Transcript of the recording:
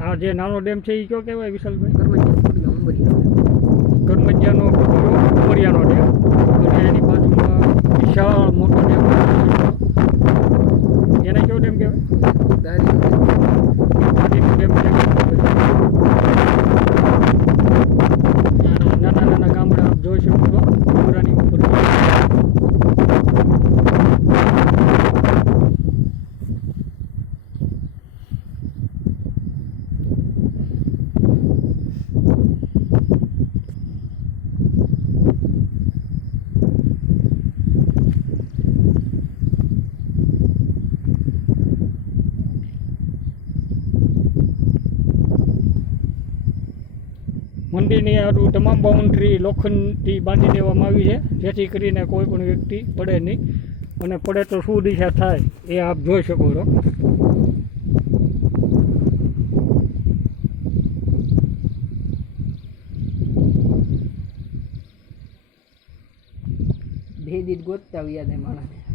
આ જે નાનો ડેમ છે એ કયો કહેવાય વિશાલભાઈ? કર્મજીયા કર્મજીયાનો ઉમરિયાનો ડેમ, અને એની બાજુમાં વિશાળ મોટો ડેમ એને કયો ડેમ કહેવાય? દાદીનો ડેમ છે. નાના નાના ગામડા આપ જોઈ શકો છો ડુંગરાની ઉપર. મંદિરની આ તમામ બાઉન્ડ્રી લોખંડથી બાંધી દેવામાં આવી છે, જેથી કરીને કોઈ પણ વ્યક્તિ પડે નહીં, અને પડે તો શું દિશા થાય એ આપ જોઈ શકો છો. ભેદી ગોતતા વ્યાદે માણસને